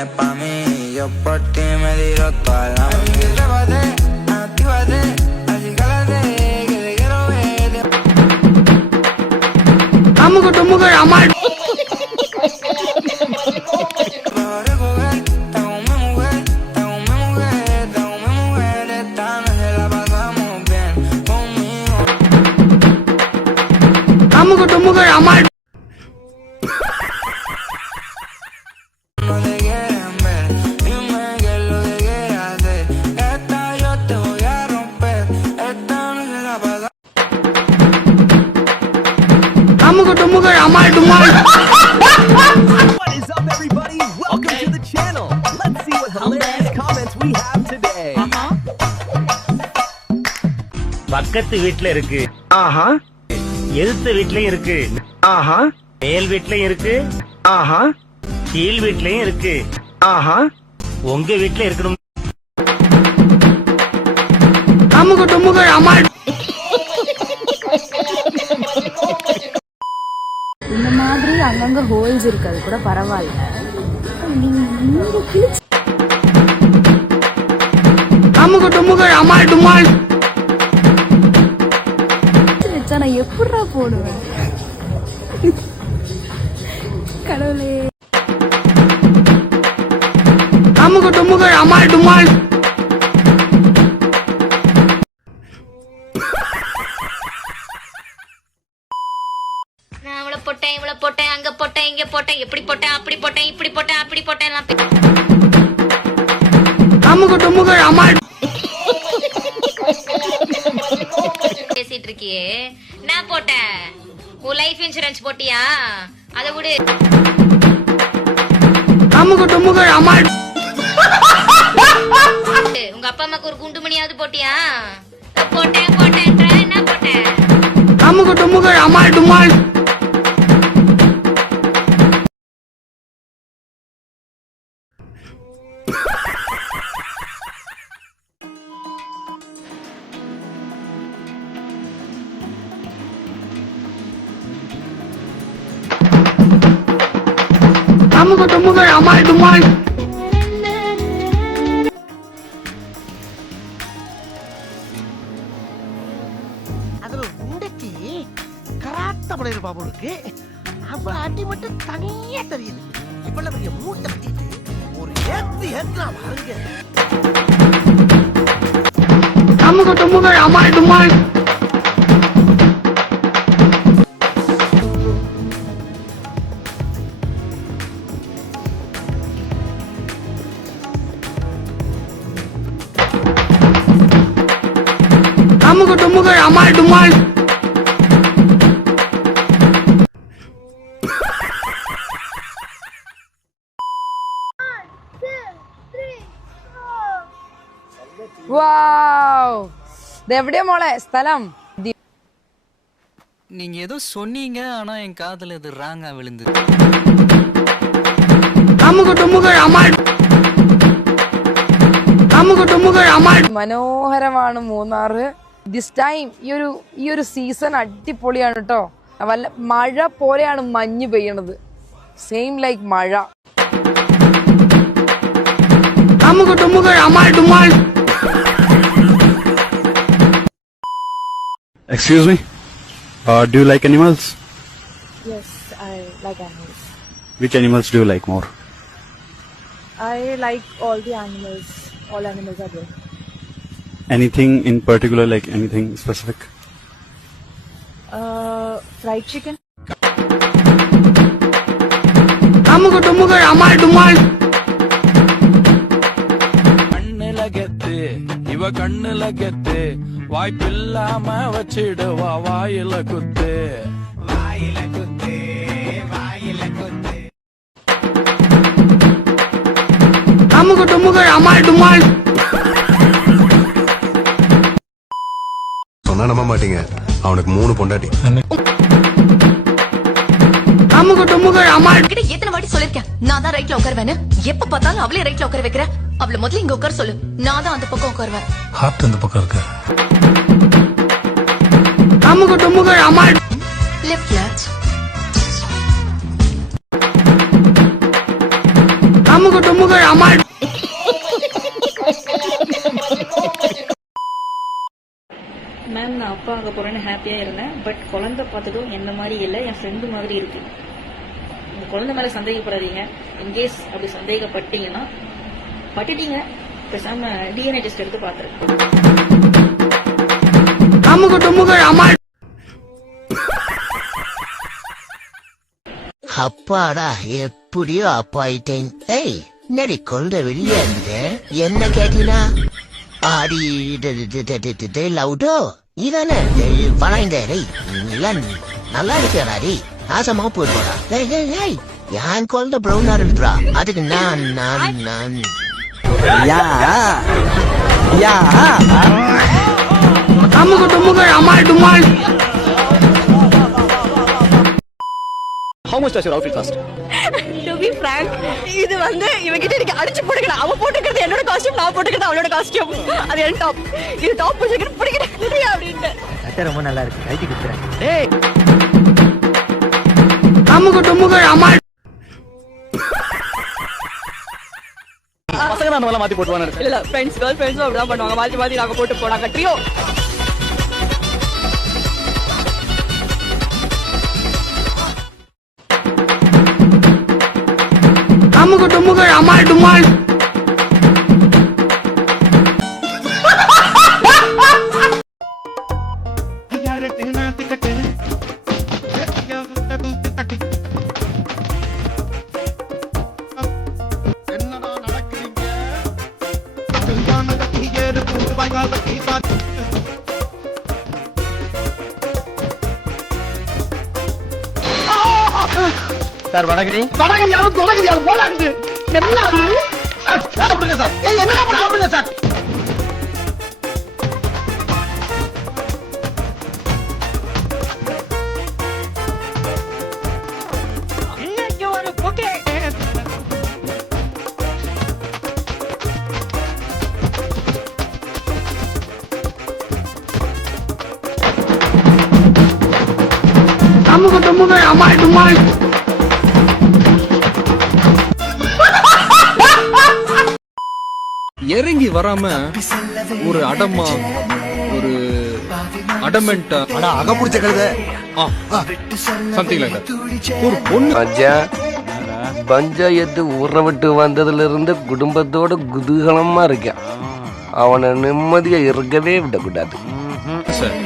vienes pa' mí, yo por ti me tiro toda la trépate, actívate, así cálate, que te quiero ver. AMMK டுமுக Amaal Mejor டுமுக Amaal டுமால் What is up, everybody? Welcome to the channel. Let's see what hilarious comments we have today. பக்கத்து வீட்ல இருக்கு. ஆஹா. எதிர்த்த வீட்லயும் இருக்கு. ஆஹா. மேல் வீட்லயும் இருக்கு. ஆஹா. கீழ் வீட்லயும் இருக்கு. ஆஹா. உங்க வீட்ல இருக்கணும். அமுக டுமுக அமால். இந்த மாதிரி அங்கங்க ஹோல்ஸ் இருக்கு அது கூட பரவாயில்ல. அமுக டுமுக அமால் டுமால். வச்சா நான் எப்படிடா போடுவேன்? கடவுளே. அமுக டுமுக அமால் டுமால். போட்டேன் இங்க போட்டேன் எப்படி போட்டேன் அப்படி போட்டேன் இப்படி போட்டேன் அப்படி போட்டேன் பேசிட்டு இருக்கியே. நான் போட்டேன்? உன் லைஃப் இன்சூரன்ஸ் போட்டியா? அதை விடு. உங்க அப்பா அம்மாக்கு ஒரு குண்டு மணியாவது போட்டியா? போட்டேன் போட்டேன்ற என்ன போட்டேன்? அமுக டுமுக அமால் டுமால் அமுக டுமுக அமால் டுமால் அதுல உண்டைக்கு கராத்த பண்ணிருப்பா போலுக்கு அவ அடி மட்டும் தனியா தெரியுது. இவ்வளவு பெரிய மூட்டை வச்சுட்டு ஒரு ஏத்து ஏத்துலாம் பாருங்க. அமுக டுமுக அமால் டுமால் அமால் டுமால் വാവ് ഇത് എവിടെയാ മോളെ സ്ഥലം ദി- நீங்க ஏதோ சொன்னீங்க ஆனா என் காதுல இது ராங்கா விழுந்து அமுக டுமுக அமால் அமுக டுமுக அமால் മനോഹരമാണ് മൂന്നാറ് ദിസ് ടൈം ഈ ഒരു ഈ ഒരു സീസൺ അടിപൊളിയാണ് കേട്ടോ വല്ല മഴ പോലെയാണ് മഞ്ഞ് പെയ്യണത് സെയിം ലൈക്ക് മഴ Excuse me. Uh, do you like animals? Yes, I like animals. Which animals do you like more? I like all the animals. All animals are good. Anything in particular, like anything specific? Uh, fried chicken. அமுக டுமுக அமால் டுமால் கண்ணுல கெத்து இவ கண்ணுல கெத்து வாய்ப்பில்லாம வச்சிடுவா வாயில குத்து வாயில குத்து வாயில குத்து அமுக டுமுக அமால் டுமால் அவனுக்கு மூணு பொண்டாட்டி. எத்தனை வாட்டி சொல்லிருக்கேன் நான் தான் ரைட்ல உட்காருவேன்னு. எப்ப பார்த்தாலும் அவளே ரைட்ல உட்கார வைக்கிற. அவளை முதல்ல இங்க உட்கார சொல்லு. நான் தான் அந்த பக்கம் உட்காருவேன். ஹார்ட் அந்த பக்கம் இருக்கு? அமுக டுமுக அமால் லெஃப்ட்ல அமுக டுமுக டுமுகள் அமால் போறேன்னு ஹாப்பியா இருந்தேன் பட் குழந்தை பார்த்ததும் என்ன மாதிரி இல்லை என் ஃப்ரெண்டு மாதிரி இருக்கு உங்க குழந்தை மேல சந்தேகப்படாதீங்க இன்கேஸ் அப்படி சந்தேகப்பட்டீங்கன்னா பட்டுட்டீங்க பேசாம டிஎன்ஏ டெஸ்ட் எடுத்து பாத்துருக்கேன் அப்பாடா எப்படியோ அப்பாயிட்டேன் ஏய் என்னடி கொண்ட வெளியே இருந்த என்ன கேட்டினா ஆடி லவுடோ இதானே? வளைந்த டேய் எல்லாம் நல்லா இருக்கிறாடி ஆசமா போயிடுவாடா ஏய் என் குழந்தை ப்ரௌனா இருக்குடா அதுக்கு நான் நான் நான். யா. யா. அமுகு டுமுகள் அமால் டுமால் How much does your outfit cost? Be frank இது வந்து இவகிட்ட எனக்கு அடிச்சு போட்டுக்கணும் அவ போட்டுக்கிறது என்னோட காஸ்டியூம் நான் போட்டுக்கிறது அவளோட காஸ்டியூம் அது என் டாப் இது டாப் போட்டுக்கிறது பிடிக்கிறது அப்படின்ட்டு. ரொம்ப நல்லா இருக்கு. கைட்டி குத்துறேன் அமுகு டுமுகள் அமால். பசங்க அந்த மாதிரி மாத்தி போட்டுவானு இல்ல இல்ல ஃப்ரெண்ட்ஸ் கேர்ள் ஃப்ரெண்ட்ஸும் அப்படிதான் பண்ணுவாங்க. மாத்தி மாத்தி நாங்க போட்டு போனாங்க. ட்ரியோ அமுகு டுமுகள் அமால் டுமால் சார் வணக்கம். வணக்கம் யாரும் தொடங்குது யாரும் போலாங்குது என்ன சாப்பிடுங்க சார். ஏய், என்ன சாப்பிடுங்க சார். இன்னைக்கு ஒரு பொக்கே அமுகு இறங்கி வராம ஒரு அடமா ஒரு அடமெண்டா ஆனா அக பிடிச்ச கழுத. சம்திங் லைக் ஒரு பொண்ணு. பஞ்சாயத்து ஊற விட்டு வந்ததுல இருந்து குடும்பத்தோட குதூகலமா இருக்கான் அவனை நிம்மதியா இருக்கவே விடக்கூடாது. சார்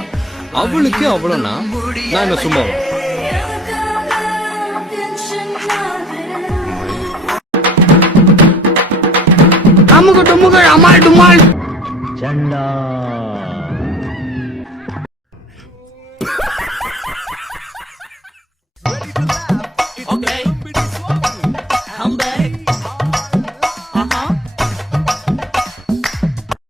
அவளுக்கு அவ்வளோனா நான் என்ன சும்மா அமுகு டுமுகள் அமால் டுமால் சண்டா